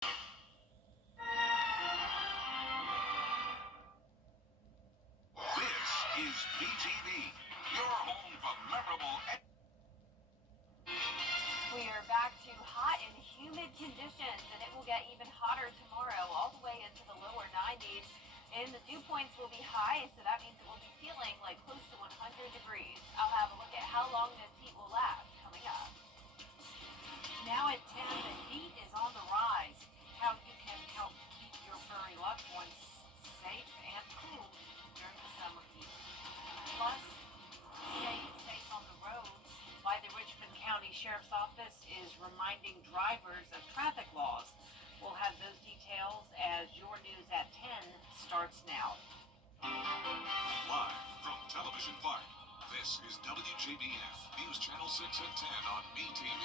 This is BTV, your home for memorable. We are back to hot and humid conditions, and it will get even hotter tomorrow, all the way into the lower 90s. And the dew points will be high, so that means it will be feeling like close to 100 degrees. I'll have a look at how long this heat will last coming up. Now at 10, the heat is on the rise. How you can help keep your furry loved ones safe and cool during the summer heat. Plus, stay safe on the road. Why the Richmond County Sheriff's Office is reminding drivers of traffic laws. We'll have those details as your news at 10 starts now. Live from Television Park, this is WJBF, News Channel 6 at 10 on BTV.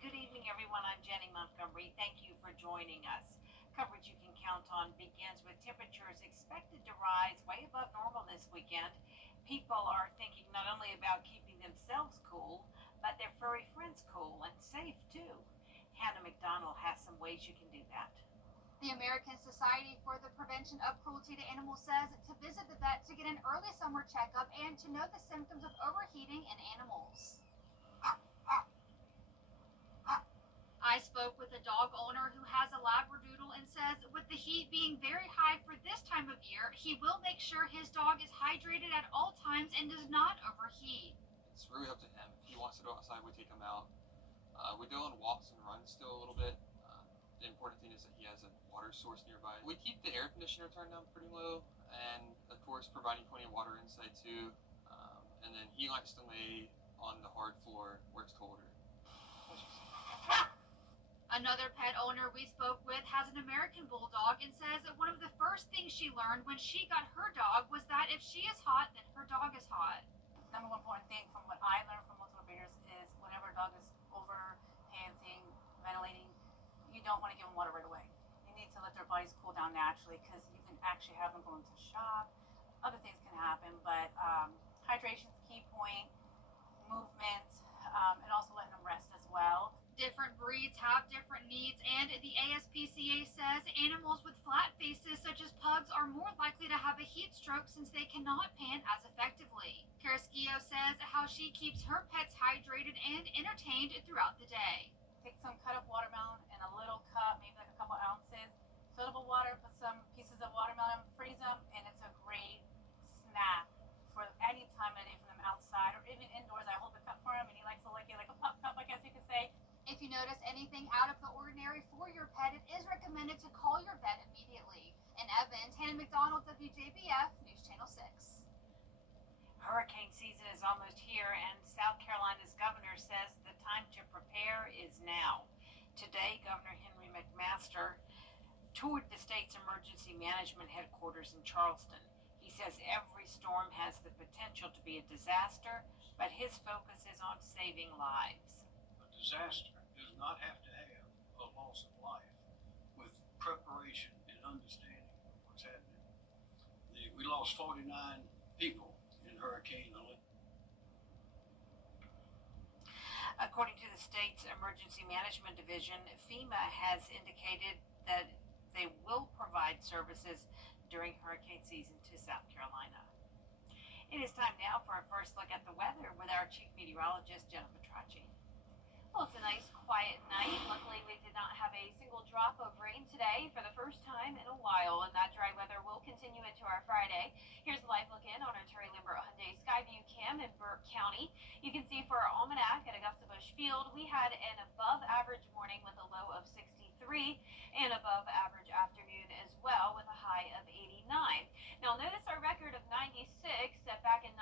Good evening, everyone. I'm Jenny Montgomery. Thank you for joining us. Coverage you can count on begins with temperatures expected to rise way above normal this weekend. People are thinking not only about keeping themselves cool, but their furry friends cool and safe too. Hannah McDonald has some ways you can do that. The American Society for the Prevention of Cruelty to Animals says to visit the vet to get an early summer checkup and to know the symptoms of overheating in animals. I spoke with a dog owner who has a Labradoodle and says with the heat being very high for this time of year, he will make sure his dog is hydrated at all times and does not overheat. It's really up to him. If he wants to go outside, we take him out. We go on walks and runs still a little bit. The important thing is that he has a water source nearby. We keep the air conditioner turned down pretty low, and of course providing plenty of water inside too. And then he likes to lay on the hard floor where it's colder. Another pet owner we spoke with has an American Bulldog and says that one of the first things she learned when she got her dog was that if she is hot, then her dog is hot. Number one important thing from what I learned from multiple breeders is whenever a dog is over panting, ventilating, you don't want to give them water right away. You need to let their bodies cool down naturally because you can actually have them go into shock. Other things can happen, but hydration is a key point, movement, and also letting them rest as well. Different breeds have different needs, and the ASPCA says animals with flat faces such as pugs are more likely to have a heat stroke since they cannot pant as effectively. Carrasquillo says how she keeps her pets hydrated and entertained throughout the day. Take some cut up watermelon in a little cup, maybe like a couple ounces, fill it with water, put some pieces of watermelon, freeze them, and it's a great snack for any time of the day for them outside or even indoors. I hold the cup for him and he likes to lick it like a pup cup, I guess you could say. If you notice anything out of the ordinary for your pet, it is recommended to call your vet immediately. In Evans, Hannah McDonald, WJBF, News Channel 6. Hurricane season is almost here, and South Carolina's governor says the time to prepare is now. Today, Governor Henry McMaster toured the state's emergency management headquarters in Charleston. He says every storm has the potential to be a disaster, but his focus is on saving lives. A disaster does not have to have a loss of life with preparation and understanding of what's happening. We lost 49 people in Hurricane Helene. According to the state's Emergency Management Division, FEMA has indicated that they will provide services during hurricane season to South Carolina. It is time now for our first look at the weather with our Chief Meteorologist, Jennifer Tracci. Well, it's a nice, quiet night. Luckily, we did not have a single drop of rain today for the first time in a while, and that dry weather will continue into our Friday. Here's a live look in on our Terry Lambert Hyundai Skyview Cam in Burke County. You can see for our almanac at Augusta Busch Field, we had an above-average morning with a low of 63 and above-average afternoon as well with a high of 89. Now, notice our record of 96 set back in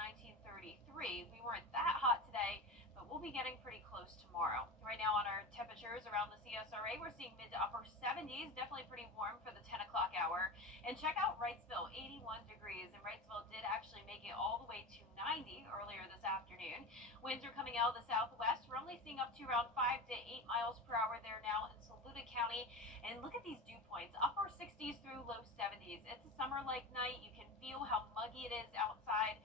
1933. We weren't that hot today, but we'll be getting pretty close tomorrow. Right now on our temperatures around the CSRA, we're seeing mid to upper 70s, definitely pretty warm for the 10 o'clock hour. And check out Wrightsville, 81 degrees. And Wrightsville did actually make it all the way to 90 earlier this afternoon. Winds are coming out of the southwest. We're only seeing up to around 5 to 8 miles per hour there now in Saluda County. And look at these dew points, upper 60s through low 70s. It's a summer-like night. You can feel how muggy it is outside.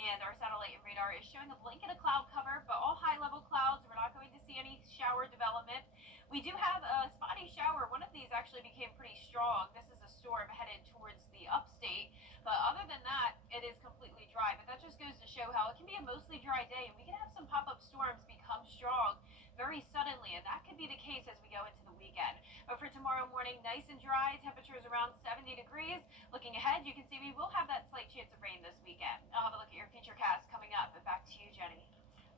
And our satellite and radar is showing a blanket of cloud cover, but all high-level clouds. We're not going to see any shower development. We do have a spotty shower. One of these actually became pretty strong. This is a storm headed towards the upstate. But other than that, it is completely dry. But that just goes to show how it can be a mostly dry day, and we can have some pop-up storms become strong very suddenly, and that could be the case as we go into the weekend. But for tomorrow morning, nice and dry, temperatures around 70 degrees. Looking ahead, you can see we will have that slight chance of rain this weekend. I'll have a look at your future cast coming up. And back to you, Jenny.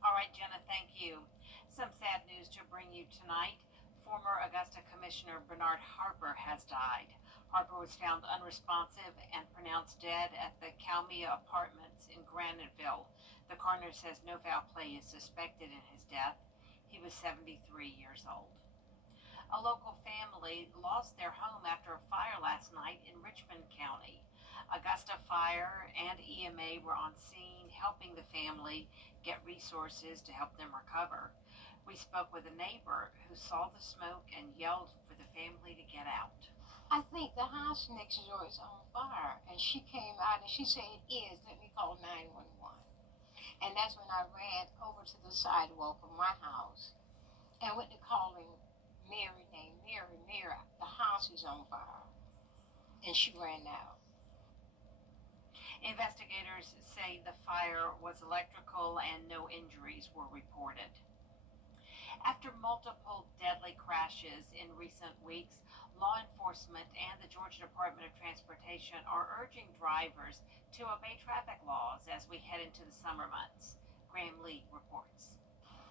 All right, Jenna, thank you. Some sad news to bring you tonight. Former Augusta Commissioner Bernard Harper has died. Harper was found unresponsive and pronounced dead at the Calmia Apartments in Graniteville. The coroner says no foul play is suspected in his death. He was 73 years old. A local family lost their home after a fire last night in Richmond County. Augusta Fire and EMA were on scene helping the family get resources to help them recover. We spoke with a neighbor who saw the smoke and yelled for the family to get out. I think the house next door is on fire. And she came out and she said, it is, let me call 911. And that's when I ran over to the sidewalk of my house and went to calling Mary, named Mary, the house is on fire. And she ran out. Investigators say the fire was electrical and no injuries were reported. After multiple deadly crashes in recent weeks, law enforcement and the Georgia Department of Transportation are urging drivers to obey traffic laws as we head into the summer months. Graham Lee reports.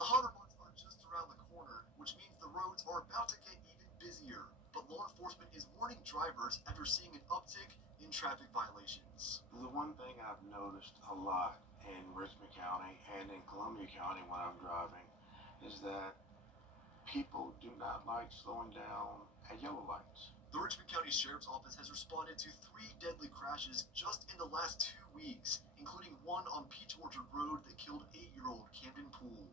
The hotter months are just around the corner, which means the roads are about to get even busier. But law enforcement is warning drivers after seeing an uptick in traffic violations. The one thing I've noticed a lot in Richmond County and in Columbia County when I'm driving is that people do not like slowing down at yellow lights. The Richmond County Sheriff's Office has responded to 3 deadly crashes just in the last 2 weeks, including one on Peach Orchard Road that killed 8-year-old Camden Poole.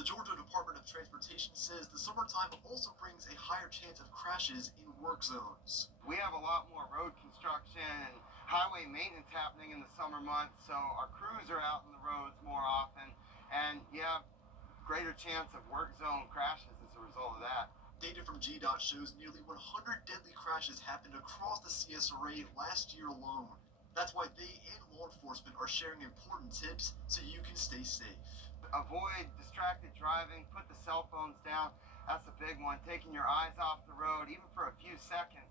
The Georgia Department of Transportation says the summertime also brings a higher chance of crashes in work zones. We have a lot more road construction and highway maintenance happening in the summer months, so our crews are out in the roads more often, and you have greater chance of work zone crashes as a result of that. Data from GDOT shows nearly 100 deadly crashes happened across the CSRA last year alone. That's why they and law enforcement are sharing important tips so you can stay safe. Avoid distracted driving, put the cell phones down. That's a big one. Taking your eyes off the road, even for a few seconds.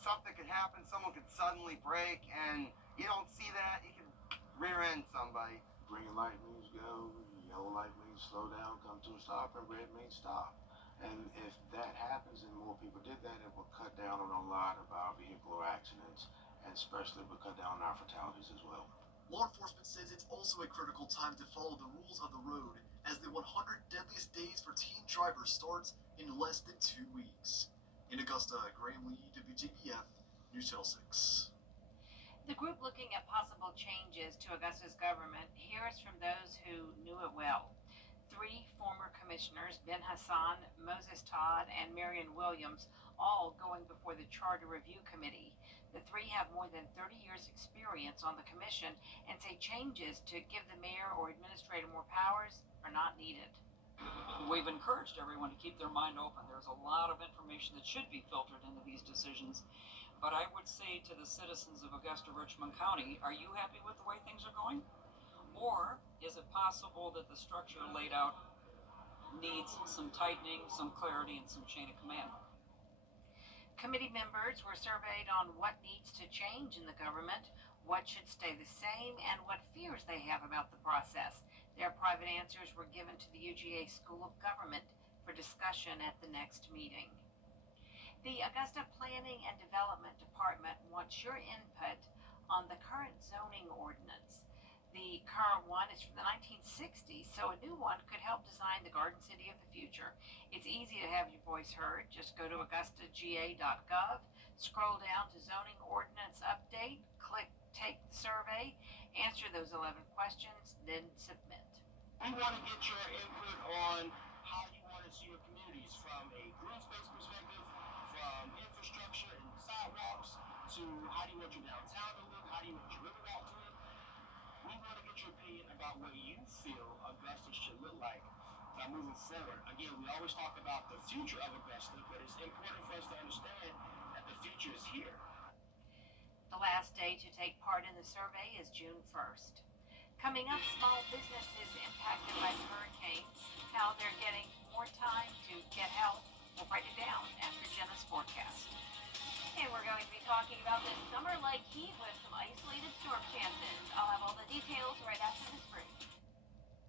Something could happen, someone could suddenly brake, and you don't see that, you can rear end somebody. Green light means go, yellow light means slow down, come to a stop, and red means stop. And if that happens and more people did that, it will cut down on a lot of our vehicular accidents, and especially will cut down on our fatalities as well. Law enforcement says it's also a critical time to follow the rules of the road, as the 100 deadliest days for teen drivers starts in less than 2 weeks. In Augusta, Graham Lee, WJBF, News Channel 6. The group looking at possible changes to Augusta's government hears from those who knew it well. 3 former commissioners, Ben Hassan, Moses Todd, and Marion Williams, all going before the Charter Review Committee. The 3 have more than 30 years' experience on the commission and say changes to give the mayor or administrator more powers are not needed. We've encouraged everyone to keep their mind open. There's a lot of information that should be filtered into these decisions. But I would say to the citizens of Augusta Richmond County, are you happy with the way things are going? Or is it possible that the structure laid out needs some tightening, some clarity, and some chain of command? Committee members were surveyed on what needs to change in the government, what should stay the same, and what fears they have about the process. Their private answers were given to the UGA School of Government for discussion at the next meeting. The Augusta Planning and Development Department wants your input on the current zoning ordinance. The current one is from the 1960s, so a new one could help design the garden city of the future. It's easy to have your voice heard. Just go to augustaga.gov, scroll down to zoning ordinance update, click take the survey, answer those 11 questions, then submit. We want to get your input on how you want to see your communities from a green space perspective, from infrastructure and sidewalks, to how do you want your downtown to look, how do you want your riverwalk to look. We we want to get your opinion about what you feel Augusta should look like moving forward. Again, we always talk about the future of Augusta, but it's important for us to understand that the future is here. The last day to take part in the survey is June 1st. Coming up, small businesses impacted by the hurricane, how they're getting more time to get help. We'll break it down after Jenna's forecast. And we're going to be talking about this summer-like heat with some isolated storm chances. I'll have all the details right after this break.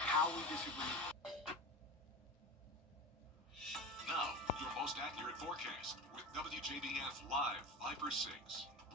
How we disagree. Now, your most accurate forecast with WJBF Live Viper 6.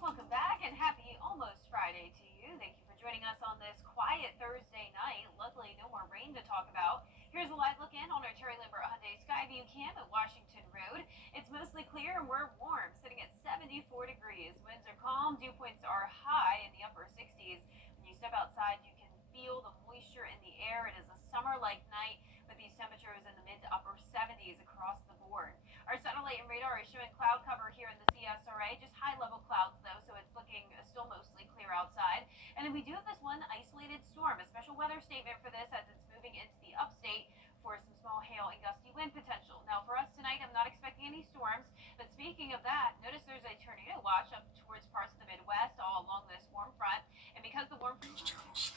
Welcome back and happy almost Friday to you. Thank you for joining us on this quiet Thursday night. Luckily, no more rain to talk about. Here's a live look in on our Terry Limber Hyundai Skyview Cam at Washington Road. It's mostly clear and we're warm, sitting at 74 degrees. Winds are calm, dew points are high in the upper 60s. When you step outside, you can feel the moisture in the air. It is a summer-like night with these temperatures in the mid to upper 70s across the board. Our satellite and radar is showing cloud cover here in the CSRA, just high-level clouds though, so it's looking still mostly clear outside. And then we do have this one isolated storm, a special weather statement for this as it's moving into the upstate for some small hail and gusty wind potential. Now for us tonight, I'm not expecting any storms, but speaking of that, notice there's a tornado watch up towards parts of the Midwest all along this warm front. And because the warm News Channel 6.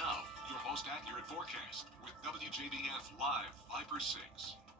Now, your most accurate forecast with WJBF Live Viper 6.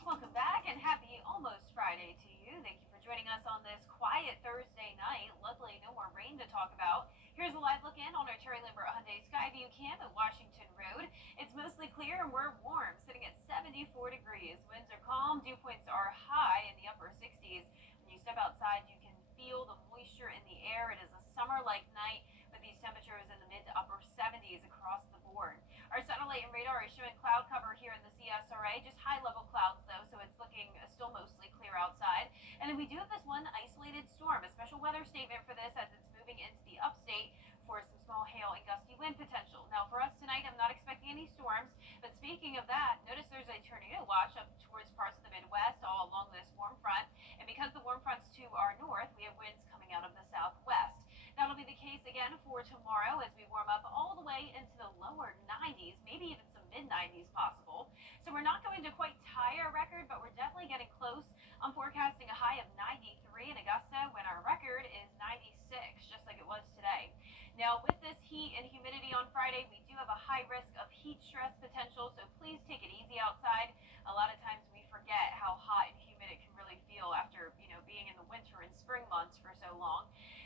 Welcome back and happy almost Friday to you. Thank you for joining us on this quiet Thursday night. Luckily, no more rain to talk about. Here's a live look in on our Terry Limber Hyundai Skyview Cam at Washington Road. It's mostly clear and we're warm, sitting at 74 degrees. Winds are calm, dew points are high in the upper 60s. When you step outside, you can feel the moisture in the air. It is a summer-like night with these temperatures in the mid to upper 70s across the board. Our satellite and radar is showing cloud cover here in the CSRA, just high-level clouds though, so it's looking still mostly clear outside. And then we do have this one isolated storm, a special weather statement for this as it's moving into the upstate for some small hail and gusty wind potential. Now for us tonight, I'm not expecting any storms, but speaking of that, notice there's a tornado watch up towards parts of the Midwest all along this warm front. And because the warm front's to our north, we have winds coming out of the southwest. That'll be the case again for tomorrow as we warm up all the way into the lower 90s, maybe even some mid-90s possible. So we're not going to quite tie our record, but we're definitely getting close. I'm forecasting a high of 93 in Augusta when our record is 96, just like it was today. Now, with this heat and humidity on Friday, we do have a high risk of heat stress potential, so please take it easy outside. A lot of times we forget how hot and humid it can really feel after, being in the winter and spring months for so long.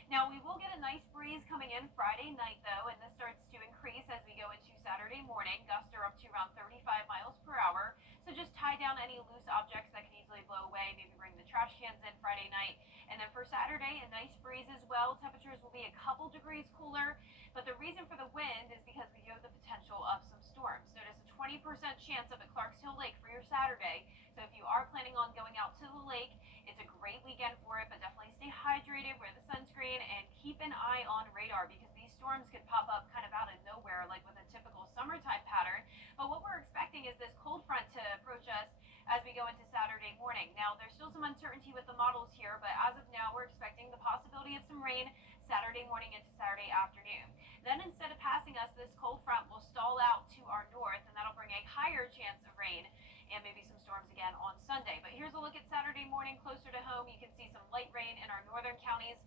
Now, we will get a nice breeze coming in Friday night, though, and this starts to increase as we go into Saturday morning. Gusts are up to around 35 miles per hour, so just tie down any loose objects that can easily blow away. Maybe bring the trash cans in Friday night. And then for Saturday, a nice breeze as well. Temperatures will be a couple degrees cooler, but the reason for the wind is because we do have the potential of some storms. Notice a 20% chance up at Clarks Hill Lake for your Saturday. So if you are planning on going out to the lake, it's a great weekend for it, but definitely stay hydrated, wear the sunscreen, and keep an eye on radar because these storms could pop up kind of out of nowhere, like with a typical summertime pattern. But what we're expecting is this cold front to approach us as we go into Saturday morning. Now, there's still some uncertainty with the models here, but as of now, we're expecting the possibility of some rain Saturday morning into Saturday afternoon. Then instead of passing us, this cold front will stall out to our north, and that'll bring a higher chance of rain and maybe some storms again on Sunday. But here's a look at Saturday morning closer to home. You can see some light rain in our northern counties.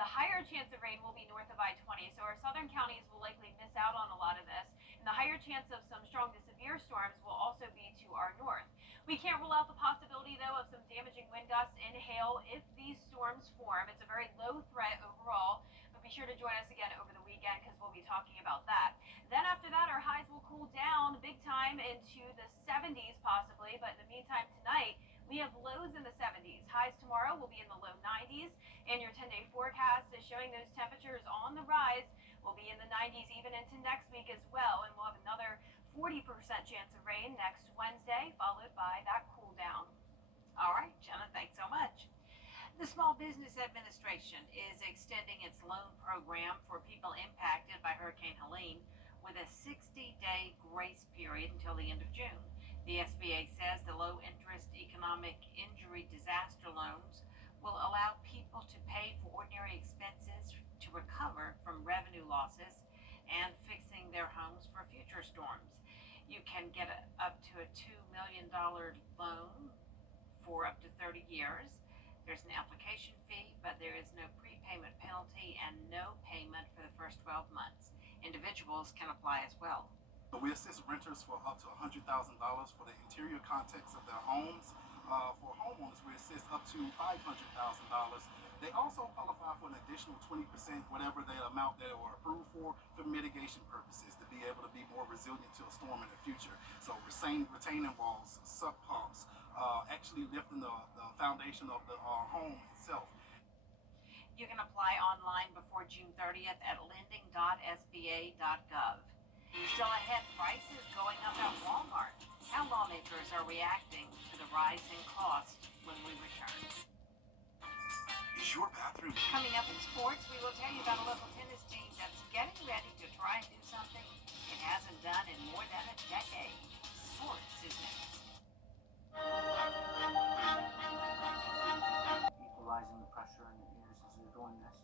The higher chance of rain will be north of I-20, so our southern counties will likely miss out on a lot of this. And the higher chance of some strong to severe storms will also be to our north. We can't rule out the possibility, though, of some damaging wind gusts and hail if these storms form. It's a very low threat overall, but be sure to join us again over the weekend because we'll be talking about that. Then after that, our highs will cool down big time into the 70s possibly, but in the meantime tonight, we have lows in the 70s. Highs tomorrow will be in the low 90s, and your 10-day forecast is showing those temperatures on the rise. Will be in the 90s even into next week as well, and we'll have another 40% chance of rain next Wednesday, followed by that cool down. All right, Jenna, thanks so much. The Small Business Administration is extending its loan program for people impacted by Hurricane Helene with a 60-day grace period until the end of June. The SBA says the low-interest economic injury disaster loans will allow people to pay for ordinary expenses to recover from revenue losses and fixing their homes for future storms. You can get up to a $2 million loan for up to 30 years. There's an application fee, but there is no prepayment penalty and no payment for the first 12 months. Individuals can apply as well. We assist renters for up to $100,000 for the interior contents of their homes. For homeowners, we assist up to $500,000. They also qualify for an additional 20%, whatever the amount they were approved for mitigation purposes, to be able to be more resilient to a storm in the future. So retaining walls, sub pumps, actually lifting the foundation of the home itself. You can apply online before June 30th at lending.sba.gov. Still ahead, prices going up at Walmart. How lawmakers are reacting to the rising cost when we return. Is your bathroom? Coming up in sports, we will tell you about a local tennis team that's getting ready to try and do something it hasn't done in more than a decade. Sports is next. Equalizing the pressure in your ears as you're doing this.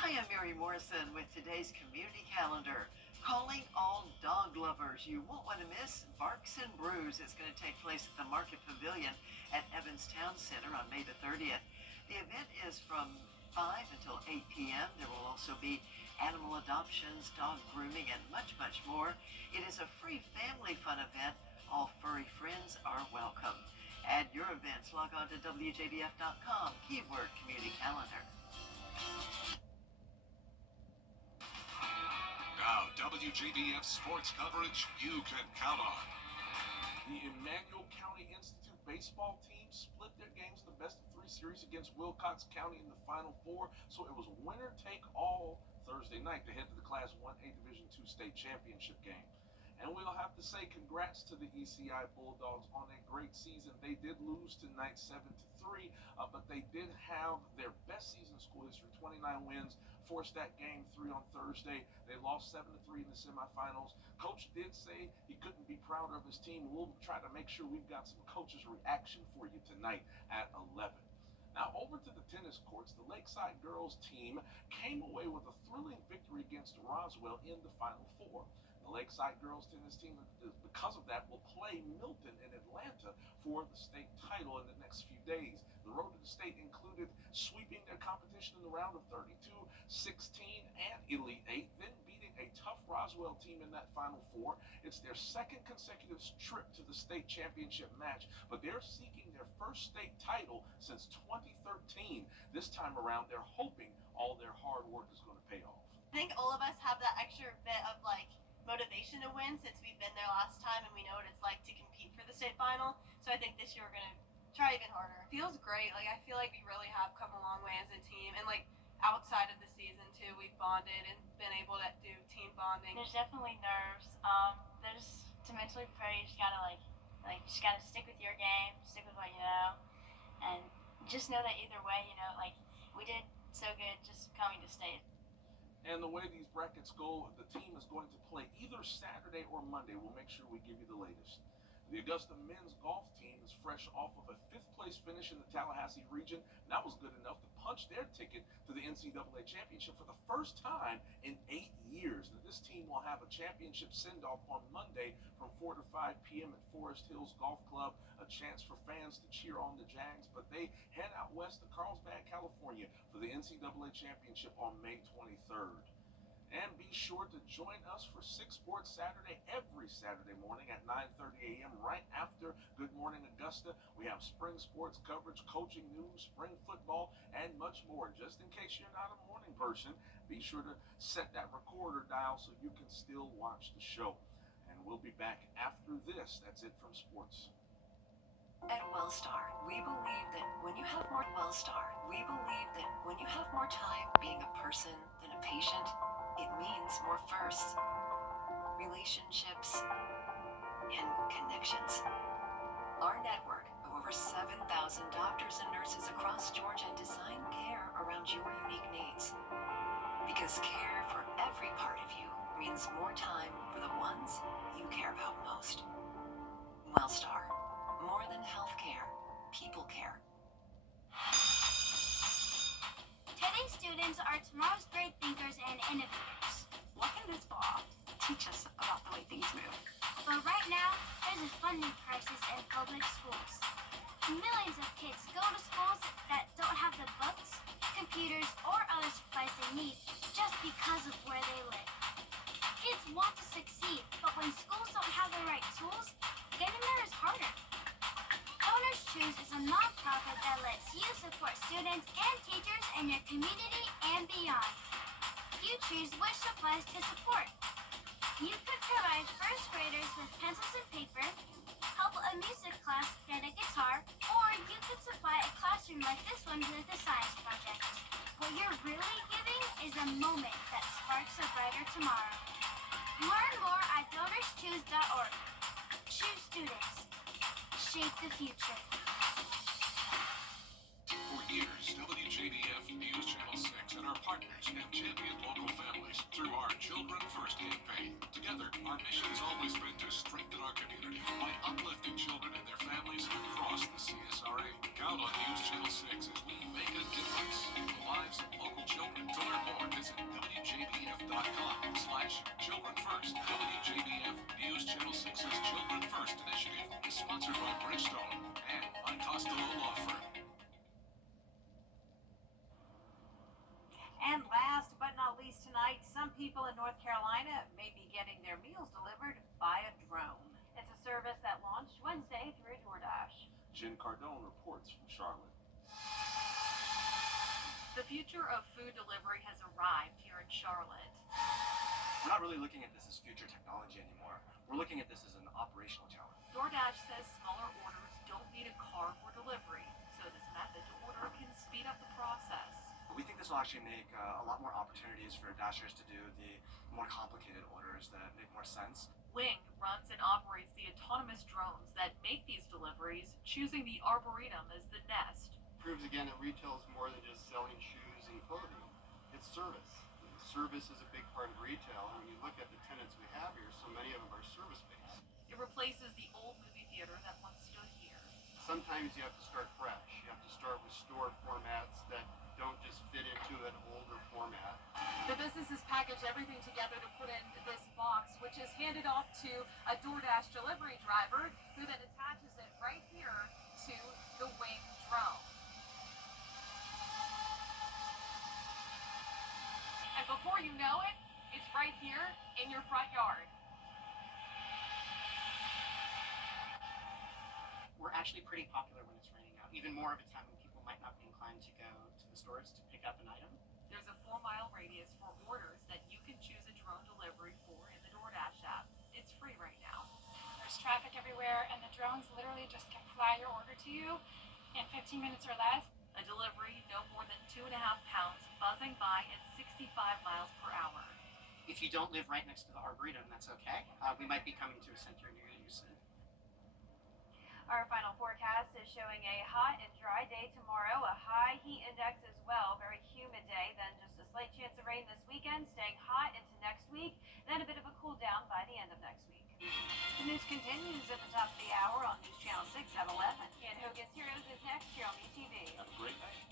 Hi, I'm Mary Morrison with today's community calendar. Calling all dog lovers. You won't want to miss Barks and Brews. It's going to take place at the Market Pavilion at Evans Town Center on May the 30th. The event is from 5 until 8 p.m. There will also be animal adoptions, dog grooming, and much, much more. It is a free family fun event. All furry friends are welcome. Add your events. Log on to WJBF.com. Keyword Community Calendar. Now, WJBF sports coverage you can count on. The Emmanuel County Institute baseball team split their games in the best-of-3 series against Wilcox County in the Final Four, so it was winner-take-all Thursday night to head to the Class 1A Division II state championship game. And we'll have to say congrats to the ECI Bulldogs on a great season. They did lose tonight 7-3, but they did have their best season in school history, 29 wins. Forced that game 3 on Thursday. They lost 7-3 in the semifinals. Coach did say he couldn't be prouder of his team. We'll try to make sure we've got some coaches' reaction for you tonight at 11. Now over to the tennis courts. The Lakeside girls team came away with a thrilling victory against Roswell in the Final Four. The Lakeside girls tennis team, because of that, will play Milton in Atlanta for the state title in the next few days. The road to the state included sweeping their competition in the round of 32, 16, and Elite 8, then beating a tough Roswell team in that Final Four. It's their second consecutive trip to the state championship match, but they're seeking their first state title since 2013. This time around, they're hoping all their hard work is going to pay off. I think all of us have that extra bit of motivation to win since we've been there last time and we know what it's like to compete for the state final. So I think this year we're going to try even harder. Feels great. I feel like we really have come a long way as a team, and outside of the season too, we've bonded and been able to do team bonding. There's definitely nerves. There's to mentally prepare. You just gotta just gotta stick with your game, stick with what you know, and just know that either way, we did so good just coming to state. And the way these brackets go, the team is going to play either Saturday or Monday. We'll make sure we give you the latest. The Augusta men's golf team is fresh off of a 5th place finish in the Tallahassee region, and that was good enough to punch their ticket to the NCAA championship for the first time in 8 years. Now, this team will have a championship send-off on Monday from 4 to 5 p.m. at Forest Hills Golf Club, a chance for fans to cheer on the Jags, but they head out west to Carlsbad, California for the NCAA championship on May 23rd. And be sure to join us for 6 Sports Saturday every Saturday morning at 9:30 a.m. right after Good Morning Augusta. We have spring sports coverage, coaching news, spring football, and much more. Just in case you're not a morning person, be sure to set that recorder dial so you can still watch the show. And we'll be back after this. That's it from sports. At Wellstar, we believe that when you have more time being a person than a patient, it means more firsts, relationships, and connections. Our network of over 7,000 doctors and nurses across Georgia design care around your unique needs. Because care for every part of you means more time for the ones you care about most. Wellstar, more than healthcare, People care. Today's students are tomorrow's great thinkers and innovators. What can this fall teach us about the way things move? But right now, there's a funding crisis in public schools. Millions of kids go to schools that don't have the books, computers, or other supplies they need just because of where they live. Kids want to succeed, but when schools don't have the right tools, getting there is harder. Donors Choose is a nonprofit that lets you support students and teachers in your community and beyond. You choose which supplies to support. You could provide first graders with pencils and paper, help a music class get a guitar, or you could supply a classroom like this one with a science project. What you're really giving is a moment that sparks a brighter tomorrow. Learn more at DonorsChoose.org. Choose students. Shape the future. For years, WJBF News Channel 6 and our partners have championed local families through our Children First campaign. Together, our mission has always been to strengthen our community by uplifting children and their families across the CSRA. Count on News Channel 6 as we make a difference in the lives of local children. To learn more, visit WJBF.com/Children First. WJBF News Channel 6's Children First initiative is sponsored by Bridgestone and by Costello Law Firm. And last but not least tonight, some people in North Carolina may be getting their meals delivered by a drone. It's a service that launched Wednesday through DoorDash. Jen Cardone reports from Charlotte. The future of food delivery has arrived here in Charlotte. We're not really looking at this as future technology anymore. We're looking at this as an operational challenge. DoorDash says smaller orders don't need a car for delivery, so this method to order can speed up the process. We think this will actually make a lot more opportunities for Dashers to do the more complicated orders that make more sense. Wing runs and operates the autonomous drones that make these deliveries, choosing the Arboretum as the nest. Proves again that retail is more than just selling shoes and clothing. It's service. And service is a big part of retail. And when you look at the tenants we have here, so many of them are service-based. It replaces the old movie theater that once stood here. Sometimes you have to start fresh. You have to start with store formats that don't just fit into an older format. The businesses package everything together to put in this box, which is handed off to a DoorDash delivery driver, who then attaches it right here to the Wing drone. And before you know it, it's right here in your front yard. We're actually pretty popular when it's raining out, even more of a time when people might not be inclined to go to the stores to pick up an item. There's a 4-mile radius for orders that you can choose a drone delivery for in the DoorDash app. It's free right now. There's traffic everywhere, and the drones literally just can fly your order to you in 15 minutes or less. A delivery no more than 2.5 pounds, buzzing by at 65 miles per hour. If you don't live right next to the Arboretum, that's okay. We might be coming to a center near you soon. Our final forecast is showing a hot and dry day tomorrow, a high heat index as well, very humid day, then just a slight chance of rain this weekend, staying hot into next week, then a bit of a cool down by the end of next week. The news continues at the top of the hour on News Channel 6 at 11. And Hogan's Heroes is next here on WTV. Have a great night.